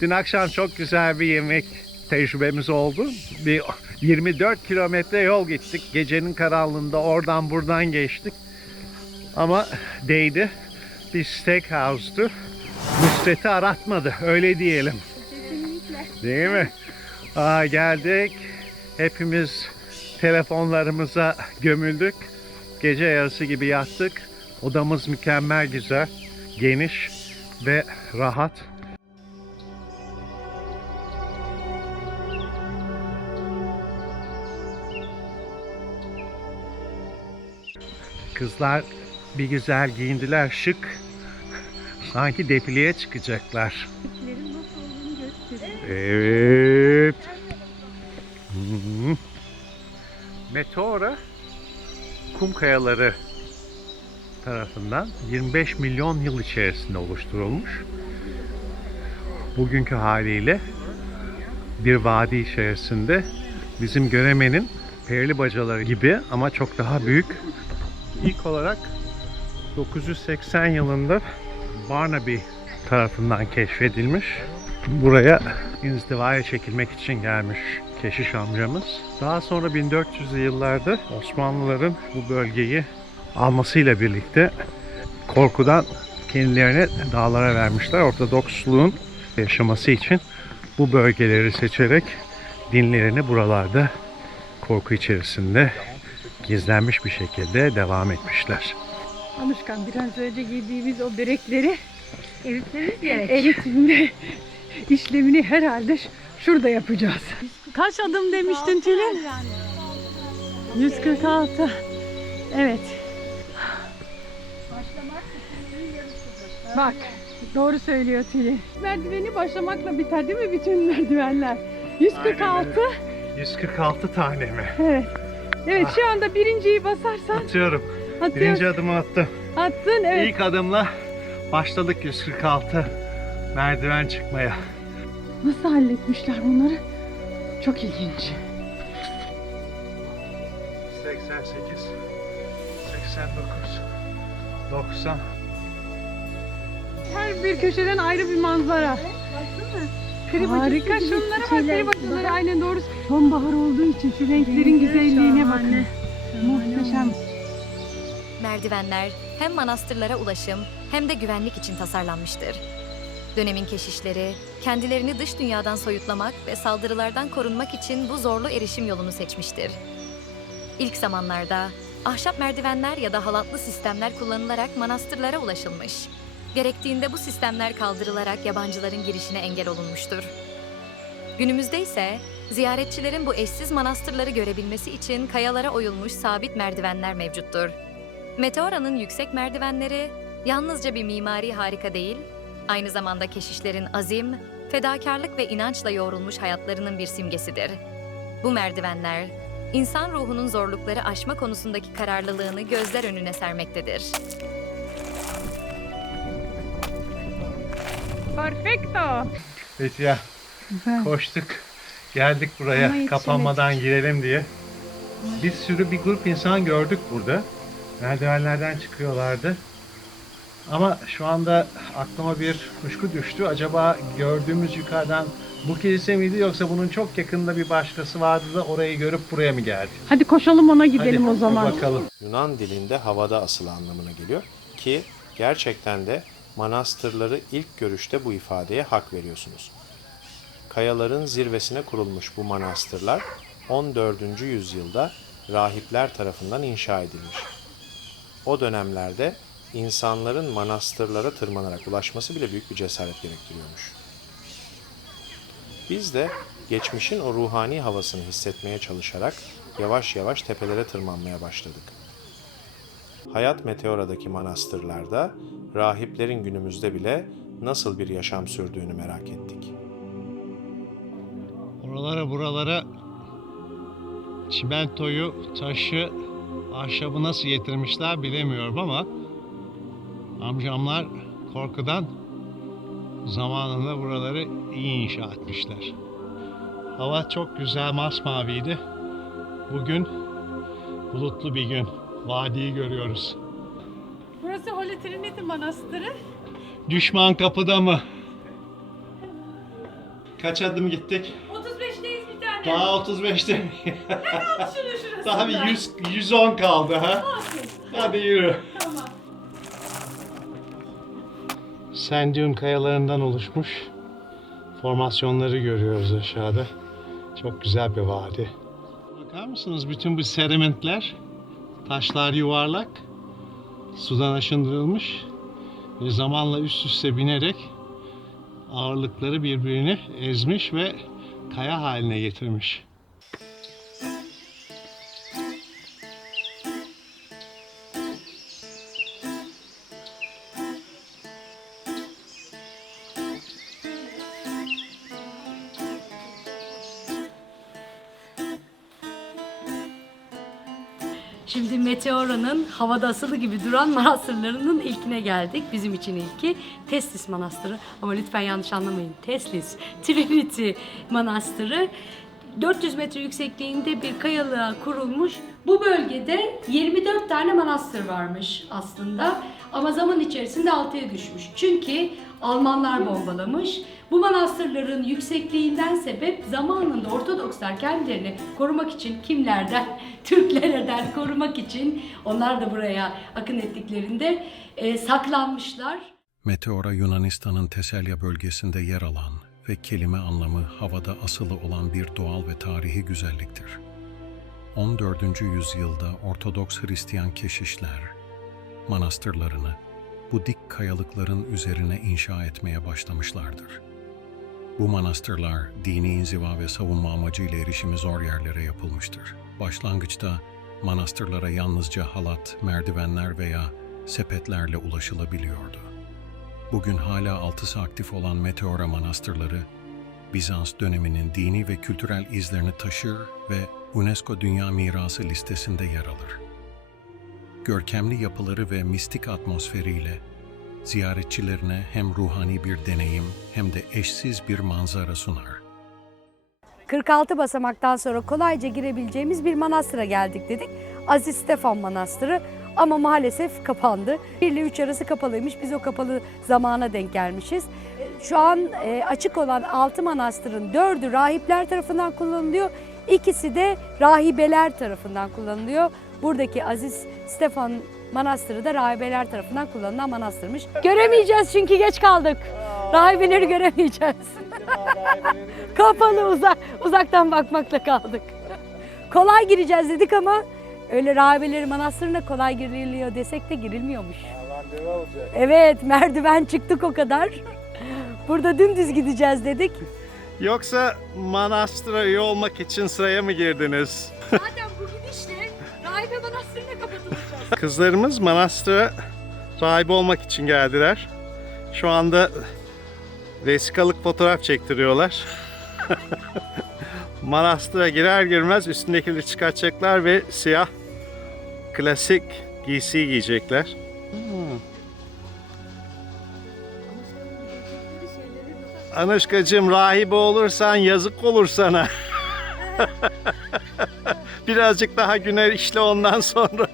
Dün akşam çok güzel bir yemek tecrübemiz oldu. Bir 24 kilometre yol gittik. Gecenin karanlığında oradan buradan geçtik. Ama değdi. Bir steakhouse'tu. Nusret'i aratmadı. Öyle diyelim. Değil mi? Aa, geldik. Hepimiz telefonlarımıza gömüldük. Gece yarısı gibi yattık. Odamız mükemmel güzel, geniş ve rahat. Kızlar bir güzel giyindiler şık. Sanki defileye çıkacaklar. Tiplerin nasıl olduğunu gösteriyor. Evet. Hı. Meteora kum kayaları tarafından 25 milyon yıl içerisinde oluşturulmuş. Bugünkü haliyle bir vadi içerisinde bizim Göreme'nin perili bacaları gibi ama çok daha büyük. İlk olarak 980 yılında Barnaby tarafından keşfedilmiş. Buraya inzivaya çekilmek için gelmiş keşiş amcamız. Daha sonra 1400'lü yıllarda Osmanlıların bu bölgeyi almasıyla birlikte korkudan kendilerini dağlara vermişler. Ortodoksluğun yaşaması için bu bölgeleri seçerek dinlerini buralarda korku içerisinde gizlenmiş bir şekilde devam etmişler. Alışkan biraz önce yediğimiz o börekleri Eritmemiz gerek. eritme işlemini herhalde şurada yapacağız. Kaç adım demiştin Tülin? 146. Evet. Bak doğru söylüyor Tülin. Merdiveni başlamakla biter değil mi bütün merdivenler? 146. 146 tane mi? Evet. Evet şu anda birinciyi basarsan Atıyorum. atıyorsun. Birinci adımı attım. Attın evet. İlk adımla başladık 146 merdiven çıkmaya. Nasıl halletmişler bunları? Çok ilginç. 88 89 90 Her bir köşeden ayrı bir manzara. Harika şunlara bak. Peri bacaları aynen doğru. Sonbahar olduğu için şu renklerin güzelliğine bakın. Muhteşem. Merdivenler hem manastırlara ulaşım hem de güvenlik için tasarlanmıştır. Dönemin keşişleri kendilerini dış dünyadan soyutlamak ve saldırılardan korunmak için bu zorlu erişim yolunu seçmiştir. İlk zamanlarda ahşap merdivenler ya da halatlı sistemler kullanılarak manastırlara ulaşılmış. Gerektiğinde bu sistemler kaldırılarak yabancıların girişine engel olunmuştur. Günümüzde ise ziyaretçilerin bu eşsiz manastırları görebilmesi için kayalara oyulmuş sabit merdivenler mevcuttur. Meteora'nın yüksek merdivenleri yalnızca bir mimari harika değil, aynı zamanda keşişlerin azim, fedakarlık ve inançla yoğrulmuş hayatlarının bir simgesidir. Bu merdivenler, insan ruhunun zorlukları aşma konusundaki kararlılığını gözler önüne sermektedir. Perfecto. Evet ya Güzel. koştuk geldik buraya Ama yetişemedik. kapanmadan girelim diye. Bir sürü bir grup insan gördük burada. Merdivenlerden çıkıyorlardı. Ama şu anda aklıma bir kuşku düştü. Acaba gördüğümüz yukarıdan bu kilise miydi yoksa bunun çok yakında bir başkası vardı da orayı görüp buraya mı geldi? Hadi koşalım ona gidelim Hadi o zaman. bakalım. Yunan dilinde havada asılı anlamına geliyor ki gerçekten de manastırları ilk görüşte bu ifadeye hak veriyorsunuz. Kayaların zirvesine kurulmuş bu manastırlar 14. yüzyılda rahipler tarafından inşa edilmiş. O dönemlerde insanların manastırlara tırmanarak ulaşması bile büyük bir cesaret gerektiriyormuş. Biz de geçmişin o ruhani havasını hissetmeye çalışarak yavaş yavaş tepelere tırmanmaya başladık. Hayat Meteora'daki manastırlarda rahiplerin günümüzde bile nasıl bir yaşam sürdüğünü merak ettik. Oralara buralara çimentoyu, taşı, ahşabı nasıl getirmişler bilemiyorum ama Amcamlar korkudan zamanında buraları iyi inşa etmişler. Hava çok güzel masmaviydi. Bugün bulutlu bir gün. Vadiyi görüyoruz. Burası Holy Trinity Manastırı. Düşman kapıda mı? Kaç adım gittik? 35'teyiz bir tane. Daha 35'te mi? Şurası şurası. Daha bir 100, 110 kaldı ha. Hadi yürü. Tamam. Dune kayalarından oluşmuş formasyonları görüyoruz aşağıda. Çok güzel bir vadi. Bakar mısınız bütün bu sedimentler, taşlar yuvarlak, sudan aşındırılmış ve zamanla üst üste binerek ağırlıkları birbirini ezmiş ve kaya haline getirmiş. Havada asılı gibi duran manastırlarının ilkine geldik. Bizim için ilki Teslis Manastırı. Ama lütfen yanlış anlamayın. Teslis, Trinity Manastırı. 400 metre yüksekliğinde bir kayalığa kurulmuş. Bu bölgede 24 tane manastır varmış aslında. Ama zaman içerisinde altıya düşmüş. Çünkü Almanlar bombalamış. Bu manastırların yüksekliğinden sebep zamanında Ortodokslar kendilerini korumak için kimlerden? Türklerden korumak için onlar da buraya akın ettiklerinde e, saklanmışlar. Meteora Yunanistan'ın Teselya bölgesinde yer alan ve kelime anlamı havada asılı olan bir doğal ve tarihi güzelliktir. 14. yüzyılda Ortodoks Hristiyan keşişler manastırlarını bu dik kayalıkların üzerine inşa etmeye başlamışlardır. Bu manastırlar dini inziva ve savunma amacıyla erişimi zor yerlere yapılmıştır. Başlangıçta manastırlara yalnızca halat, merdivenler veya sepetlerle ulaşılabiliyordu. Bugün hala altısı aktif olan Meteora manastırları, Bizans döneminin dini ve kültürel izlerini taşır ve UNESCO Dünya Mirası listesinde yer alır. Görkemli yapıları ve mistik atmosferiyle ziyaretçilerine hem ruhani bir deneyim hem de eşsiz bir manzara sunar. 46 basamaktan sonra kolayca girebileceğimiz bir manastıra geldik dedik. Aziz Stefan Manastırı ama maalesef kapandı. 1 ile 3 arası kapalıymış. Biz o kapalı zamana denk gelmişiz. Şu an e, açık olan 6 manastırın 4'ü rahipler tarafından kullanılıyor. İkisi de rahibeler tarafından kullanılıyor. Buradaki Aziz Stefan Manastırı da rahibeler tarafından kullanılan manastırmış. Göremeyeceğiz çünkü geç kaldık. Rahibeleri göremeyeceğiz. Kapalı uzak, uzaktan bakmakla kaldık. Kolay gireceğiz dedik ama öyle rahibeleri manastırına kolay giriliyor desek de girilmiyormuş. Evet merdiven çıktık o kadar. Burada dümdüz gideceğiz dedik. Yoksa manastıra üye olmak için sıraya mı girdiniz? Zaten Kızlarımız manastıra rahibe olmak için geldiler. Şu anda vesikalık fotoğraf çektiriyorlar. Manastıra girer girmez üstündekileri çıkartacaklar ve siyah klasik giysi giyecekler. Hmm. Anışkacığım rahibe olursan yazık olur sana. Birazcık daha güneşli ondan sonra.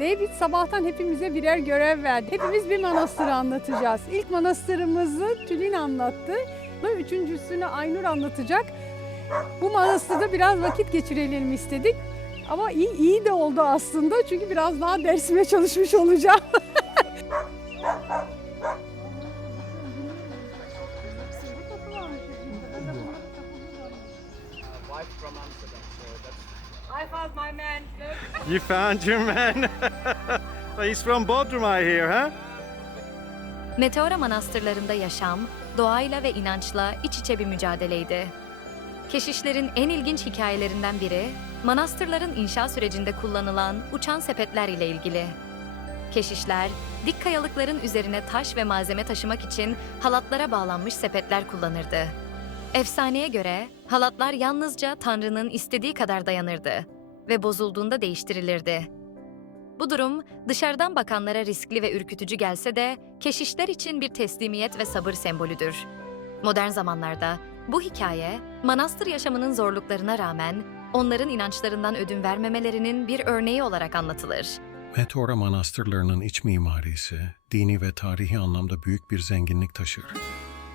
David sabahtan hepimize birer görev verdi. Hepimiz bir manastırı anlatacağız. İlk manastırımızı Tülin anlattı. Üçüncüsünü Aynur anlatacak. Bu manastırda biraz vakit geçirelim istedik. Ama iyi, iyi de oldu aslında çünkü biraz daha dersime çalışmış olacağım. I found my man. You found your man. He's from Bodrum I hear, huh? Meteora manastırlarında yaşam, doğayla ve inançla iç içe bir mücadeleydi. Keşişlerin en ilginç hikayelerinden biri, manastırların inşa sürecinde kullanılan uçan sepetler ile ilgili. Keşişler, dik kayalıkların üzerine taş ve malzeme taşımak için halatlara bağlanmış sepetler kullanırdı. Efsaneye göre halatlar yalnızca Tanrı'nın istediği kadar dayanırdı ve bozulduğunda değiştirilirdi. Bu durum dışarıdan bakanlara riskli ve ürkütücü gelse de keşişler için bir teslimiyet ve sabır sembolüdür. Modern zamanlarda bu hikaye manastır yaşamının zorluklarına rağmen onların inançlarından ödün vermemelerinin bir örneği olarak anlatılır. Meteora manastırlarının iç mimarisi, dini ve tarihi anlamda büyük bir zenginlik taşır.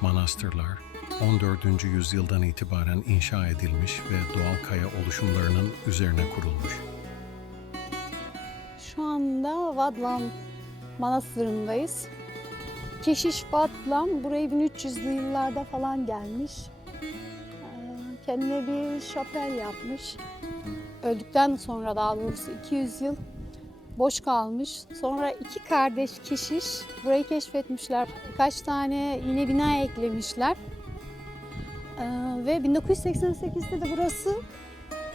Manastırlar, 14. yüzyıldan itibaren inşa edilmiş ve doğal kaya oluşumlarının üzerine kurulmuş. Şu anda Vadlan Manastırı'ndayız. Keşiş Vadlan buraya 1300'lü yıllarda falan gelmiş. Ee, Kendine bir şapel yapmış. Öldükten sonra daha doğrusu 200 yıl boş kalmış. Sonra iki kardeş keşiş burayı keşfetmişler. Birkaç tane yine bina eklemişler. Ee, Ve 1988'de de burası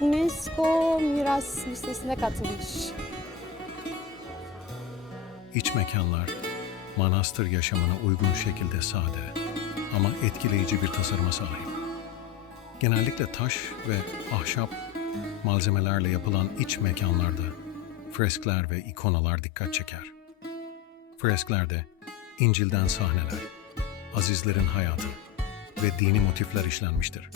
UNESCO Miras Listesi'ne katılmış. İç mekanlar, manastır yaşamına uygun şekilde sade ama etkileyici bir tasarıma sahip. Genellikle taş ve ahşap malzemelerle yapılan iç mekanlarda freskler ve ikonalar dikkat çeker. Fresklerde İncil'den sahneler, azizlerin hayatı ve dini motifler işlenmiştir.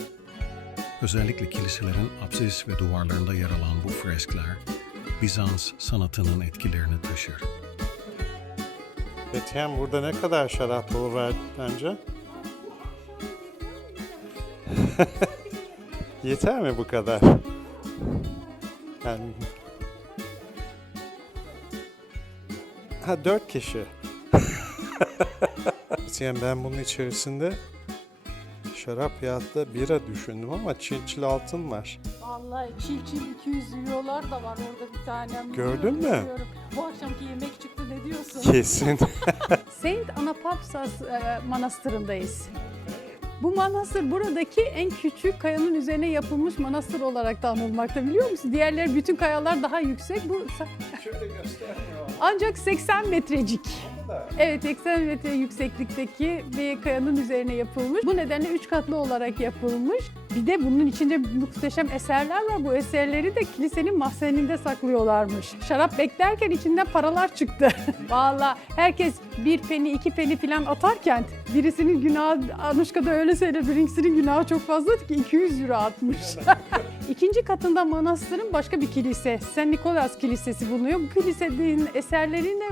Özellikle kiliselerin apsis ve duvarlarında yer alan bu freskler, Bizans sanatının etkilerini taşır. Betiyen burada ne kadar şarap olur bence? Yeter mi bu kadar? Yani... Ha dört kişi. Betiyen ben bunun içerisinde şarap yahut bira düşündüm ama çil çil altın var. Vallahi çil çil 200 eurolar da var orada bir tane. Gördün mü? Görüyorum. Bu akşamki yemek çıktı ne diyorsun? Kesin. Saint Anapapsas e, manastırındayız. Bu manastır buradaki en küçük kayanın üzerine yapılmış manastır olarak da anılmakta biliyor musun? Diğerleri bütün kayalar daha yüksek. Bu ancak 80 metrecik. Evet 80 metre yükseklikteki bir kayanın üzerine yapılmış. Bu nedenle üç katlı olarak yapılmış. Bir de bunun içinde muhteşem eserler var. Bu eserleri de kilisenin mahzeninde saklıyorlarmış. Şarap beklerken içinden paralar çıktı. Vallahi herkes bir peni iki peni falan atarken birisinin günahı Anuşka'da öyle söyledi. Birincisinin günahı çok fazla ki 200 euro atmış. İkinci katında manastırın başka bir kilise, St. Nikolas Kilisesi bulunuyor. Bu kilisenin eserlerini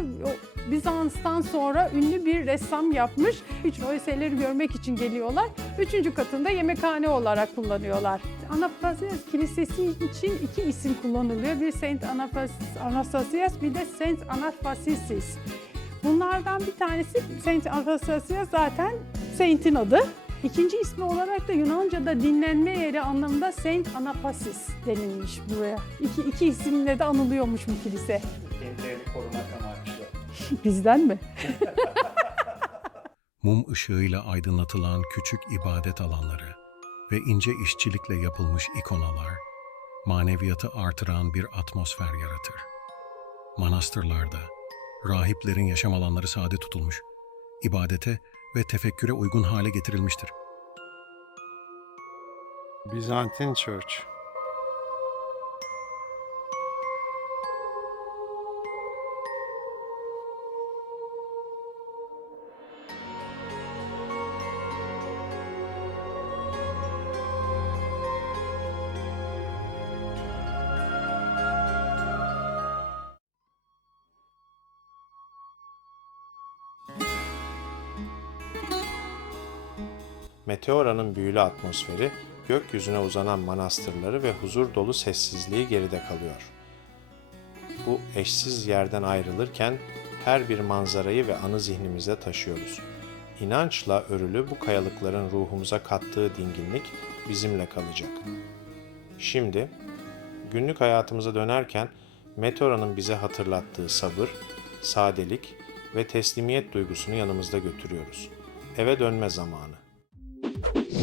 Bizans'tan sonra ünlü bir ressam yapmış. Üç o eserleri görmek için geliyorlar. Üçüncü katında yemekhane olarak kullanıyorlar. Anastasias Kilisesi için iki isim kullanılıyor. Bir Saint Anastas- Anastasias bir de Saint Anastasisis. Bunlardan bir tanesi Saint Anastasias zaten Saint'in adı. İkinci ismi olarak da Yunanca'da dinlenme yeri anlamında Saint Anapasis denilmiş buraya. İki, iki isimle de anılıyormuş bu kilise. Kendilerini korumak amaçlı. Bizden mi? mum ışığıyla aydınlatılan küçük ibadet alanları ve ince işçilikle yapılmış ikonalar, maneviyatı artıran bir atmosfer yaratır. Manastırlarda, rahiplerin yaşam alanları sade tutulmuş, ibadete ve tefekküre uygun hale getirilmiştir. Byzantine Church. Meteora'nın büyülü atmosferi gökyüzüne uzanan manastırları ve huzur dolu sessizliği geride kalıyor. Bu eşsiz yerden ayrılırken her bir manzarayı ve anı zihnimize taşıyoruz. İnançla örülü bu kayalıkların ruhumuza kattığı dinginlik bizimle kalacak. Şimdi günlük hayatımıza dönerken Meteora'nın bize hatırlattığı sabır, sadelik ve teslimiyet duygusunu yanımızda götürüyoruz. Eve dönme zamanı. Peace.